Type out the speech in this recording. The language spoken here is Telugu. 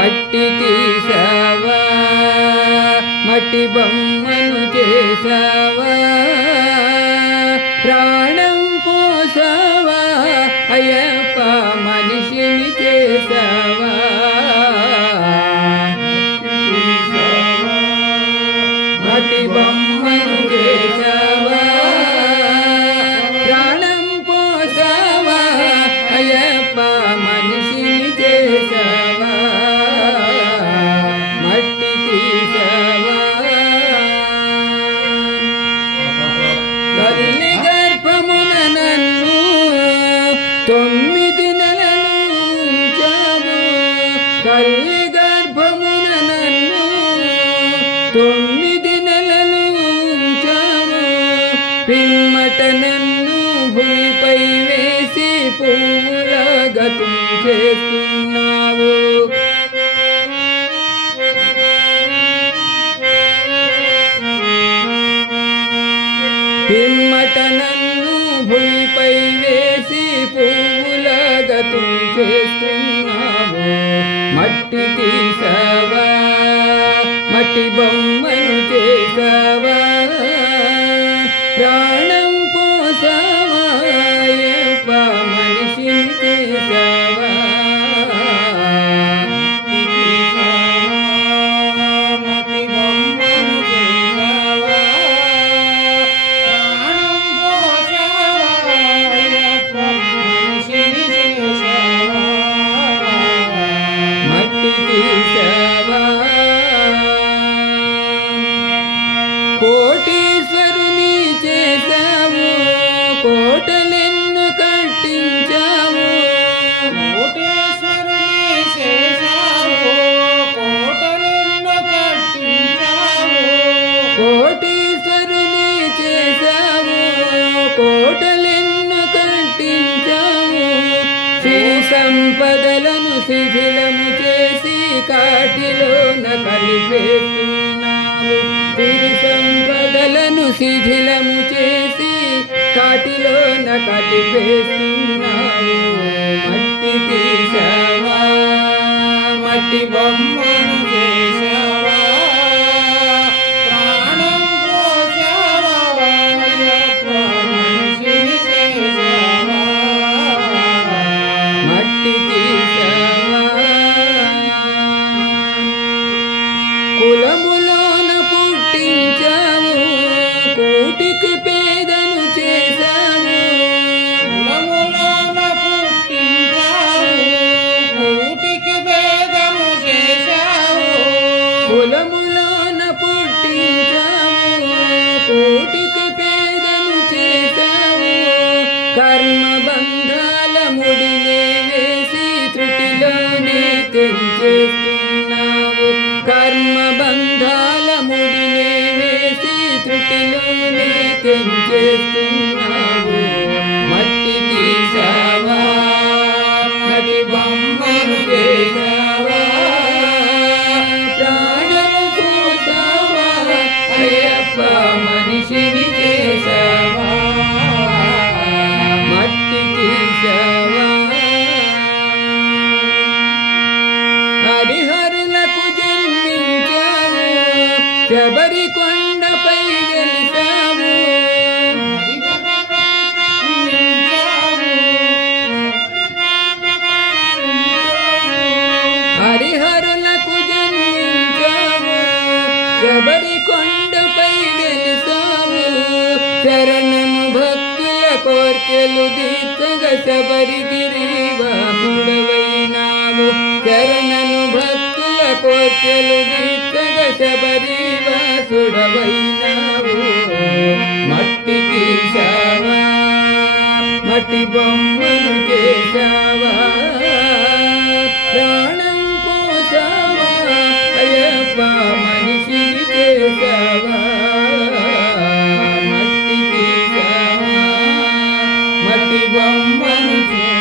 మట్టి తీసావా మట్టి బొమ్మను చేసావా ప్రాణం పోసావా అయ్యప్ప మనిషిని చేసావా మట్టి బొమ్మను చేసావా ప్రాణం పోసావా అయ్యప్ప మనిషిని చేసావా మట్టి తీసావా తల్లి గర్భమున నన్ను 9 నెలలు ఉంచావు తల్లి గర్భమున నన్ను 9 నెలలు ఉంచావు పిమ్మట నన్ను భూమిపై వేసి పువ్వులాగా చేస్తున్నావు పిమ్మట నన్ను భూమిపై వేసి పువ్వులాగా చేస్తున్నావు మట్టి తీసావా మట్టి బొమ్మను చేసావా ప్రాణం పోసావా అయ్యప్ప మనిషిని చేసావా మట్టి బొమ్మను చేసావా ప్రాణం పోసావా అయ్యప్ప మనిషిని చేసావా మట్టి తీసావా కోటీశ్వరుని చేసావు కోటలెన్ను కట్టించావు కోటేశ్వరుని చేసావు కోటలెన్ను కట్టించావు కోటీశ్వరుని చేసావు కోటలెన్ను కట్టించావు సిరి సంపదలను శిథిలము చేసి కాటిలోన కలిపేస్తున్నావు సిరి సంపదలను శిథిలము చేసి కాటిలోన కలిపేస్తున్నావు మట్టి తీసావా మట్టి బొమ్మను చేసావా ప్రాణం పోసావా అయ్యప్ప మనిషిని చేసావా మట్టి తీసావా కులములోన పుట్టించావు కోటికి పేదను చేసావు కులములోన పుట్టించావు కూటికి భేదము చేశావు కులములోన పుట్టించావు కోటికి పేదను చేసావు కర్మ బంధాల ముడినే వేసి త్రుటిలోనే తెంచేస్తున్నావు కర్మ బంధాల ముడినే వేసి త్రుటిలోనే తెంచేస్తున్నావు మట్టి తీసావా మట్టి బొమ్మను చేసావా ప్రాణం పోసావా అయ్యప్ప మనిషిని చేసావా మట్టి తీసావా హరిహరులకు జన్మించావు శబరి కొండపై వెలిసావు హరిహరులకు జన్మించావు శబరి కొండపై వెలిసావు శరణను భక్తుల కోర్కెలు తీర్చగా శబరిగిరివాసుడవైనావు శరణను భక్తుల కోర్కెలు తీర్చగా శబరివాసుడవైనావు మట్టి తీసావా మట్టి బొమ్మను చేసావా ప్రాణం పోసావా అయ్యప్ప మనిషిని చేసావా మట్టి తీసావా మట్టి బొమ్మను చేసావా